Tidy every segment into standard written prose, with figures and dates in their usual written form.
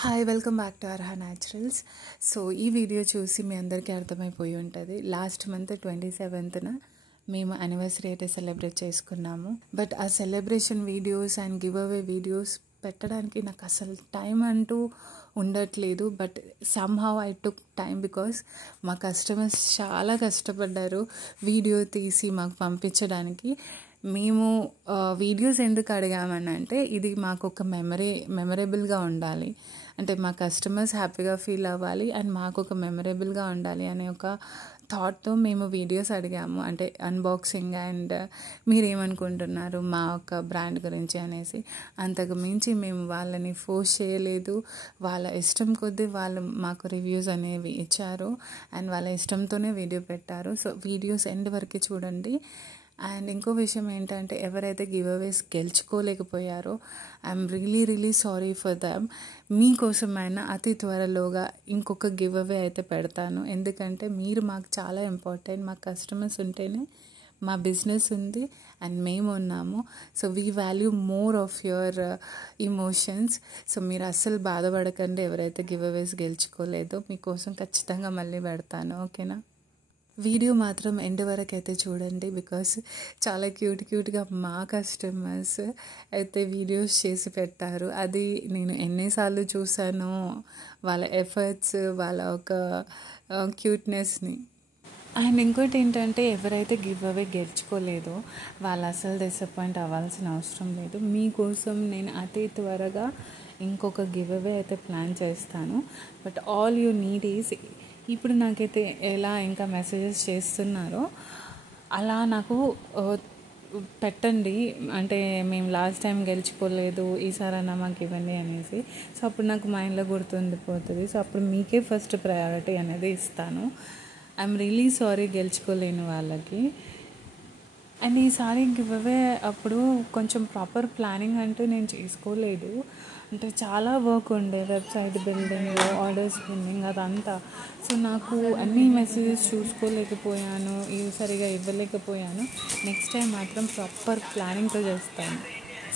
Hi welcome back to Arha naturals. So ఈ video చూసి మీ అందరికీ అర్థమైపోయి ఉంటుంది. లాస్ట్ మంత్ 27th మేము యానివర్సరీ అయితే సెలబ్రేట్ చేసుకున్నాము. బట్ ఆ celebration videos and give away videos పెట్టడానికి నాకు అసలు టైం అంటూ ఉండట్లేదు. But somehow I took time because మా కస్టమర్స్ చాలా కష్టపడ్డారు వీడియో తీసి మాకు పంపించడానికి. మేము వీడియోస్ ఎందుకు అడిగామని అంటే ఇది మాకు ఒక మెమరబుల్గా ఉండాలి, అంటే మా కస్టమర్స్ హ్యాపీగా ఫీల్ అవ్వాలి అండ్ మాకు ఒక మెమరబుల్గా ఉండాలి అనే ఒక థాట్తో మేము వీడియోస్ అడిగాము. అంటే అన్బాక్సింగ్ అండ్ మీరేమనుకుంటున్నారు మా ఒక బ్రాండ్ గురించి అనేసి. అంతకు మించి మేము వాళ్ళని ఫోర్స్ చేయలేదు. వాళ్ళ ఇష్టం కొద్దీ వాళ్ళు మాకు రివ్యూస్ అనేవి ఇచ్చారు అండ్ వాళ్ళ ఇష్టంతోనే వీడియో పెట్టారు. సో వీడియోస్ ఎండ్ వరకు చూడండి. అండ్ ఇంకో విషయం ఏంటంటే ఎవరైతే గివ్ అవేస్ గెలుచుకోలేకపోయారో I'm really sorry for them. మీకోసమైనా అతి త్వరలోగా ఇంకొక గివ్ అవే అయితే పెడతాను. ఎందుకంటే మీరు మాకు చాలా ఇంపార్టెంట్. మా కస్టమర్స్ ఉంటేనే మా బిజినెస్ ఉంది అండ్ మేము ఉన్నాము. So we value more of your emotions. So మీరు అస్సలు బాధపడకండి. ఎవరైతే గివ్ అవేస్ గెలుచుకోలేదో మీకోసం ఖచ్చితంగా మళ్ళీ పెడతాను, ఓకేనా? వీడియో మాత్రం ఎండ్ వరకు అయితే చూడండి బికాస్ చాలా క్యూట్గా మా కస్టమర్స్ అయితే వీడియోస్ చేసి పెట్టారు. అది నేను ఎన్నిసార్లు చూసానో వాళ్ళ ఎఫర్ట్స్, వాళ్ళ ఒక క్యూట్నెస్ని. అండ్ ఇంకోటి ఏంటంటే ఎవరైతే గివ్ అవే గెలుచుకోలేదో వాళ్ళు అసలు డిసప్పాయింట్ అవ్వాల్సిన అవసరం లేదు. మీకోసం నేను అతి త్వరగా ఇంకొక గివ్ అవే అయితే ప్లాన్ చేస్తాను. But all you need is ఇప్పుడు నాకైతే ఎలా ఇంకా మెసేజెస్ చేస్తున్నారో అలా నాకు పెట్టండి. అంటే మేము లాస్ట్ టైం గెలుచుకోలేదు, ఈసారైనా మాకు ఇవ్వండి అనేసి. సో అప్పుడు నాకు మైండ్లో గుర్తుండిపోతుంది. సో అప్పుడు మీకే ఫస్ట్ ప్రయారిటీ అనేది ఇస్తాను. ఐఎమ్ రియలీ సారీ గెలుచుకోలేని వాళ్ళకి. అండ్ ఈసారి గివ్ అవే అప్పుడు కొంచెం ప్రాపర్ ప్లానింగ్ అంటూ నేను చేసుకోలేదు. అంటే చాలా వర్క్ ఉండే, వెబ్సైట్ బిల్డింగ్, ఆర్డర్స్ బిల్డింగ్ అదంతా. సో నాకు అన్ని మెసేజెస్ చూసుకోలేకపోయాను, సరిగా ఇవ్వలేకపోయాను. నెక్స్ట్ టైం మాత్రం ప్రాపర్ ప్లానింగ్తో చేస్తాను.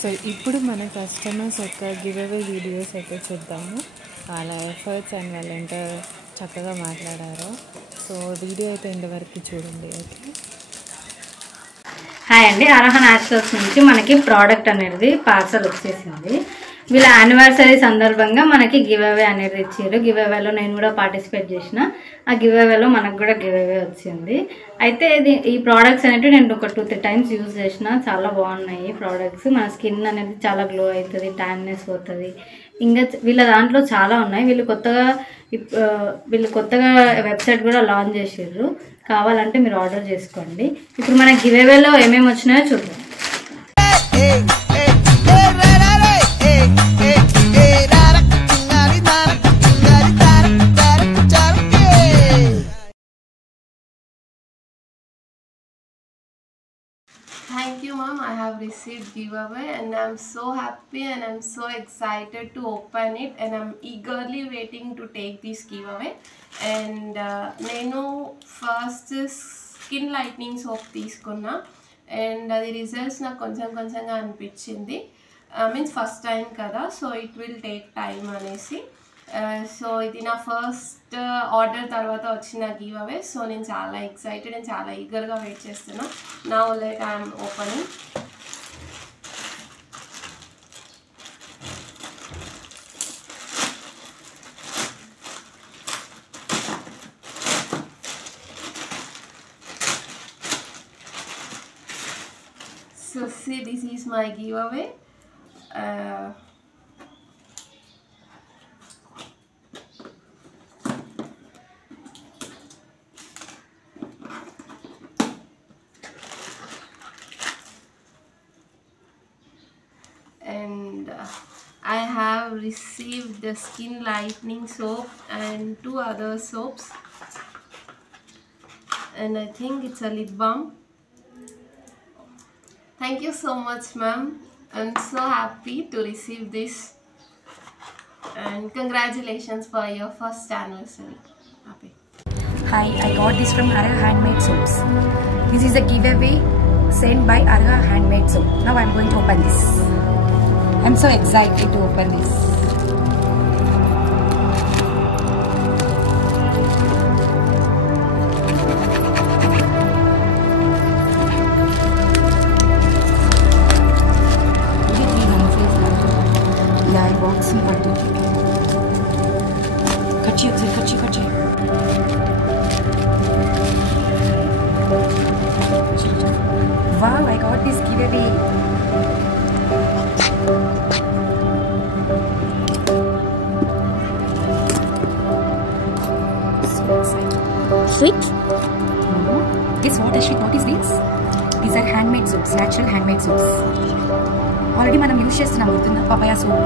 సో ఇప్పుడు మన కస్టమర్స్ యొక్క గివ్ అవే వీడియోస్ అయితే చూద్దాము. వాళ్ళ ఎఫర్ట్స్ అండ్ వాళ్ళు ఎంత చక్కగా మాట్లాడారో. సో వీడియో అయితే ఎండ్ వరకు చూడండి, ఓకే? హాయ్ అండి, అర్హా న్యాచురల్స్ నుంచి మనకి ప్రోడక్ట్ అనేది పార్సల్ వచ్చేసింది. వీళ్ళ యానివర్సరీ సందర్భంగా మనకి గివ్ అవే అనేది ఇచ్చారు. గివ్ అవేలో నేను కూడా పార్టిసిపేట్ చేసిన. ఆ గివ్ అవేలో మనకు కూడా గివ్ అవే వచ్చింది. అయితే ఈ ప్రోడక్ట్స్ అనేవి నేను ఒక 2-3 టైమ్స్ యూజ్ చేసిన. చాలా బాగున్నాయి ప్రోడక్ట్స్. మన స్కిన్ అనేది చాలా గ్లో అవుతుంది, ట్యాన్నెస్ పోతుంది. ఇంకా వీళ్ళ దాంట్లో చాలా ఉన్నాయి. వీళ్ళు కొత్తగా వెబ్సైట్ కూడా లాంచ్ చేసారు. కావాలంటే మీరు ఆర్డర్ చేసుకోండి. ఇప్పుడు మన గివ్ అవేలో ఏమేమి వచ్చినాయో చూద్దాం. Thank you, ma'am. I have received giveaway and I'm so happy and I'm so excited to open it and I'm eagerly waiting to take this giveaway. And nenu first skin lightening soap తీసుకున్నా and అది results నాకు కొంచెంగా అనిపించింది. Means first time కదా, so it will take time అనేసి. So ఇది నా first order తర్వాత వచ్చిన గివ్ అవే. సో నేను చాలా ఎక్సైటెడ్ అండ్ చాలా ఈగర్గా వెయిట్ చేస్తున్నా. Now like I'm opening. So see, this is my giveaway. And I have received the skin lightening soap and 2 other soaps, and I think it's a lip balm. Thank you so much, ma'am. I'm so happy to receive this and congratulations for your first anniversary. Happy. Hi, I got this from Arha Handmade Soaps. This is a giveaway sent by Arha Handmade Soap. Now I'm going to open this. I'm so excited to open this. Box పడుతుంది. Cut చేయి ఒకసారి, cut చేయి. Wow, I got this giveaway. So excited. Sweet? No. Guess what, Ashwit? What is this? These are handmade soaps, natural handmade soaps. Already మనం use చేస్తున్నాం, గుర్తుందా? Papaya soap.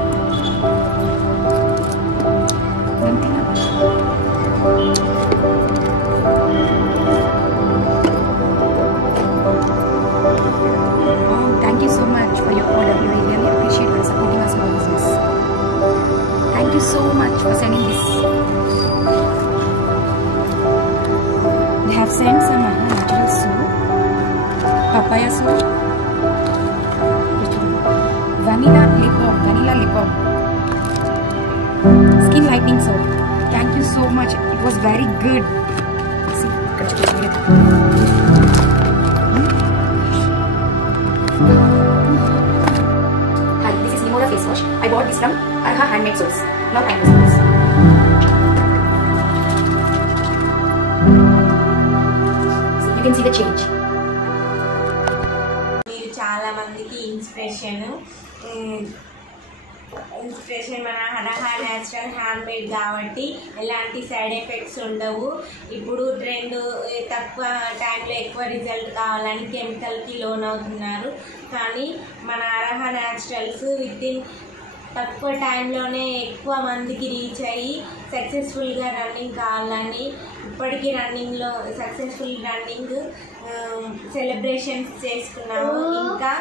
Thank you so much for your order. We really appreciate you supporting our small business. Thank you so much for sending this. They have sent some natural soap, papaya soap, vanilla lip balm, skin lightening soap. Thank you so much. It was very good. See, hi, this is Nimoda face wash. I bought this from Arha Handmade Soaps, not Amazon. You can see the change. మీరు చాలా మందికి inspiration మన అరహా natural handmade కాబట్టి ఎలాంటి side effects ఉండవు. ఇప్పుడు trend తక్కువ టైంలో ఎక్కువ రిజల్ట్ కావాలని కెమికల్కి లోన్ అవుతున్నారు. కానీ మన అరహా న్యాచురల్స్ వితిన్ తక్కువ టైంలోనే ఎక్కువ మందికి రీచ్ అయ్యి సక్సెస్ఫుల్గా రన్నింగ్ కావాలని ఇప్పటికీ రన్నింగ్లో సక్సెస్ఫుల్ రన్నింగ్ సెలబ్రేషన్స్ చేసుకున్నాము. ఇంకా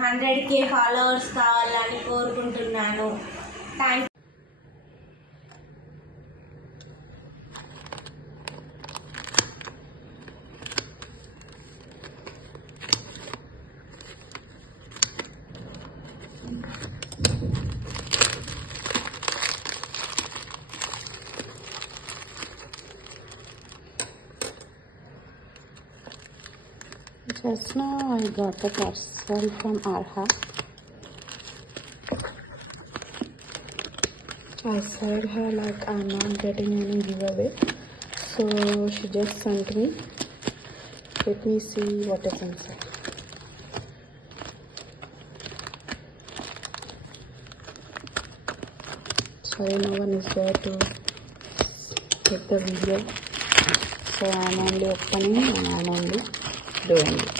100K ఫాలోవర్స్ కావాలని కోరుకుంటున్నాను. Thank Just now I got a parcel from Arha. I said her like I'm not getting any giveaway, so she just sent me. Let me see what is inside. Sorry, no one is there to take the video, so I'm only opening and I'm only doing it.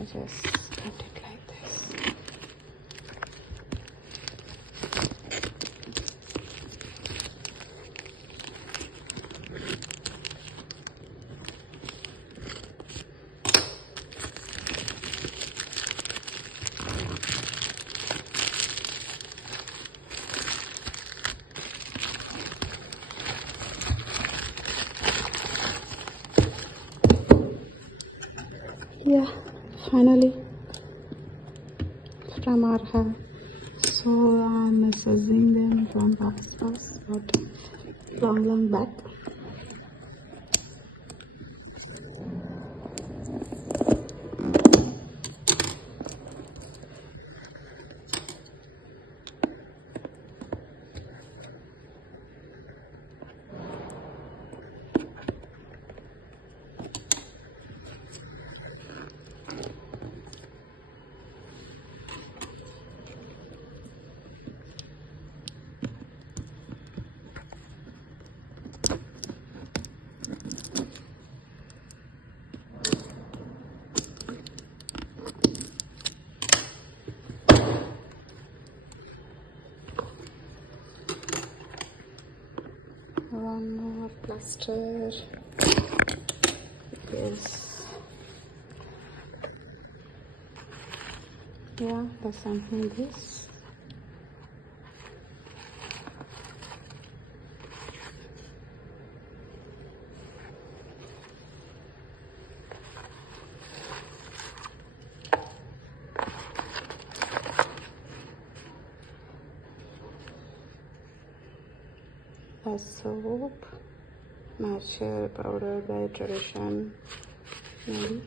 I just cut it like this. Yeah, finally from Arha. So I'm messaging them from past, but long back. One more plaster. Yes. Yeah, there's something this. a soap, natural powder by Tradition. Maybe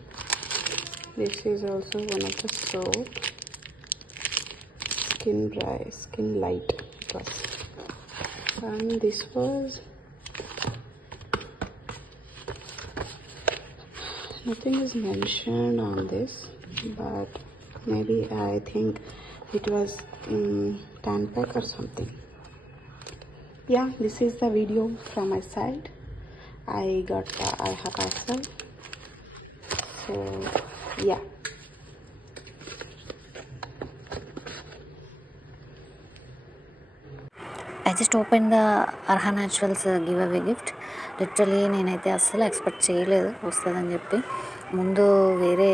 this is also one of the soap. Skin Dry, Skin Light it was. And this was, nothing is mentioned on this, but maybe I think it was Tanpack or something. Yeah, this is the video from my side. I got the IHA parcel. So yeah. I just opened the Arha Naturals giveaway gift. Literally నేనైతే అస్సలు expect చేయలేదు వస్తుందని చెప్పి. ముందు వేరే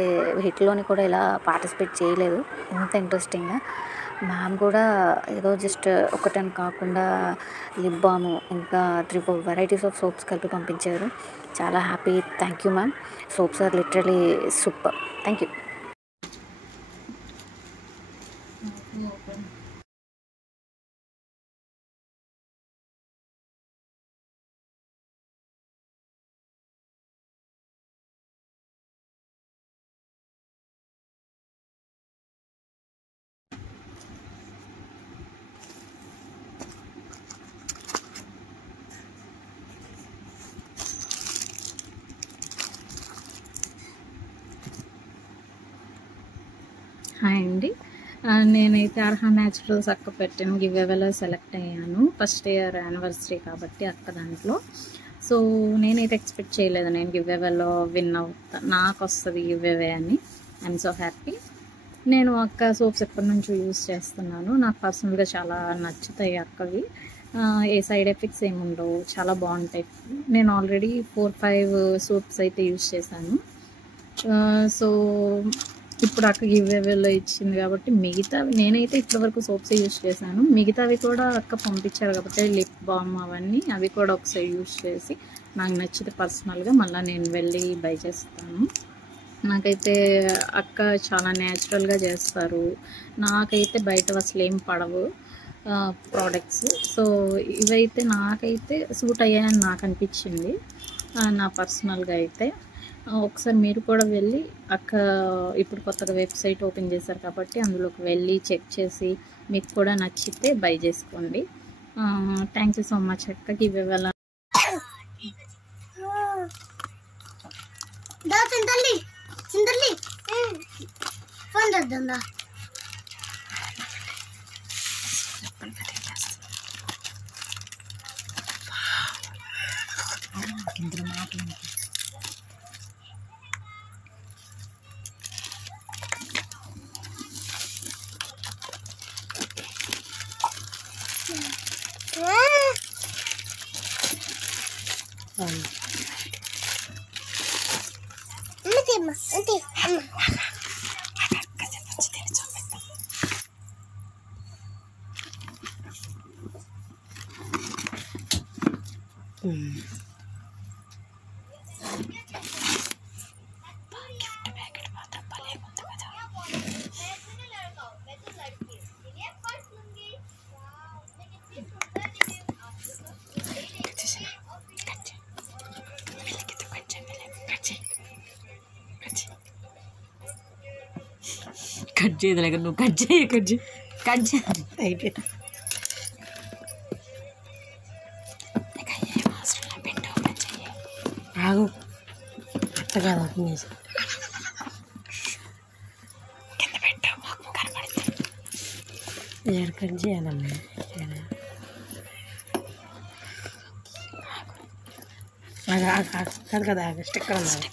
హిట్లోని కూడా ఇలా participate చేయలేదు ఇంత ఇంట్రెస్టింగ్గా. మ్యామ్ కూడా ఏదో జస్ట్ ఒకటని కాకుండా లిప్ బామ్ ఇంకా 3-4 వెరైటీస్ ఆఫ్ సోప్స్ కలిపి పంపించారు. చాలా happy. Thank you ma'am. Soaps are literally super. Thank you. Hi అండి. నేనైతే అర్హా న్యాచురల్స్ అక్క పెట్టిన గివ్అవేలో సెలెక్ట్ అయ్యాను. ఫస్ట్ ఇయర్ యానివర్సరీ కాబట్టి అక్క దాంట్లో. సో నేనైతే ఎక్స్పెక్ట్ చేయలేదు నేను గివ్అవేలో విన్ అవుతా, నాకు వస్తుంది గివ్అవే అని. I'm so happy. నేను అక్క సోప్స్ ఎప్పటి నుంచో యూజ్ చేస్తున్నాను. నాకు పర్సనల్గా చాలా నచ్చుతాయి అక్కవి. ఏ సైడ్ ఎఫెక్ట్స్ ఏమి ఉండవు, చాలా బాగుంటాయి. నేను ఆల్రెడీ 4-5 సోప్స్ అయితే యూజ్ చేశాను. సో ఇప్పుడు అక్క గివ్అవేలో ఇచ్చింది కాబట్టి మిగతావి నేనైతే ఇప్పటివరకు సోప్స్ యూజ్ చేశాను. మిగతావి కూడా అక్క పంపించారు కాబట్టి లిప్ బామ్ అవన్నీ అవి కూడా ఒకసారి యూజ్ చేసి నాకు నచ్చితే పర్సనల్గా మళ్ళీ నేను వెళ్ళి బై చేస్తాను. నాకైతే అక్క చాలా న్యాచురల్గా చేస్తారు. నాకైతే బయట అసలు ఏం పడవు ప్రోడక్ట్స్. సో ఇవైతే నాకైతే సూట్ అయ్యాయని నాకు అనిపించింది నా పర్సనల్గా అయితే. ఒకసారి మీరు కూడా వెళ్ళి అక్క ఇప్పుడు కొత్తగా వెబ్సైట్ ఓపెన్ చేశారు కాబట్టి అందులోకి వెళ్ళి చెక్ చేసి మీకు కూడా నచ్చితే బై చేసుకోండి. థ్యాంక్ యూ సో మచ్ అక్కకి. ఇవ్వాలి గిఫ్ట్ ప్యాకెట్ మాత్రం భలే ఉంది కదా. కట్ చేయదు లేక నువ్వు కట్ చేయి అయిపోయింది. ఆగు అట్టగా కింద పెట్టు మాకు కనపడుతుంది. ఏడు కట్ చేయాలమ్మా. కాదు కదా స్టిక్కర్ ఉన్నది.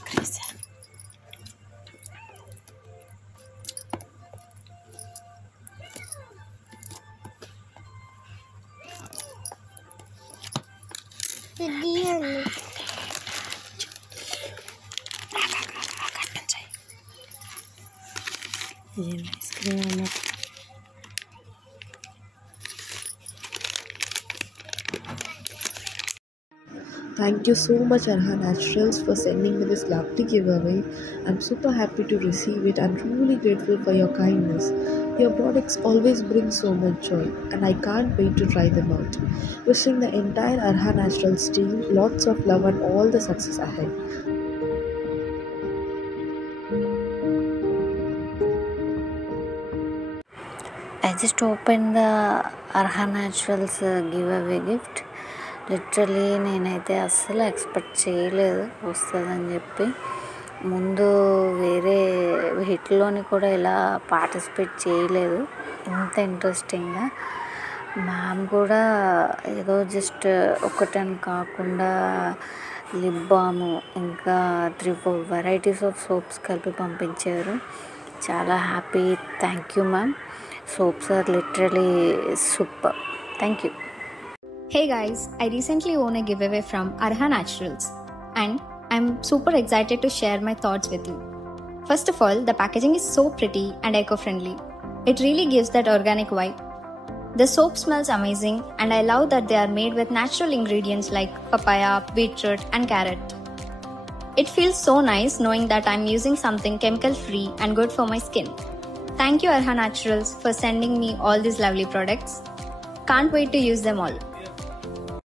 ఐస్ క్రీమ్ అన్నట్టు Thank you so much Arha Naturals for sending me this lovely giveaway. I'm super happy to receive it and truly grateful for your kindness. Your products always bring so much joy and I can't wait to try them out. Wishing the entire Arha Naturals team lots of love and all the success ahead. I just opened the Arha Naturals giveaway gift. Literally నేనైతే అస్సలు expect చేయలేదు వస్తుందని చెప్పి. ముందు వేరే హిట్లోని కూడా ఇలా participate చేయలేదు ఇంత ఇంట్రెస్టింగ్గా. మ్యామ్ కూడా ఏదో జస్ట్ ఒకటని కాకుండా లిప్ బామ్ ఇంకా 3-4 వెరైటీస్ ఆఫ్ సోప్స్ కలిపి పంపించారు. చాలా happy. Thank you ma'am. Soaps are literally super. Thank you. Hey guys, I recently won a giveaway from Arha Naturals and I'm super excited to share my thoughts with you. First of all, the packaging is so pretty and eco-friendly. It really gives that organic vibe. The soap smells amazing and I love that they are made with natural ingredients like papaya, beetroot and carrot. It feels so nice knowing that I'm using something chemical free and good for my skin. Thank you Arha Naturals for sending me all these lovely products. Can't wait to use them all.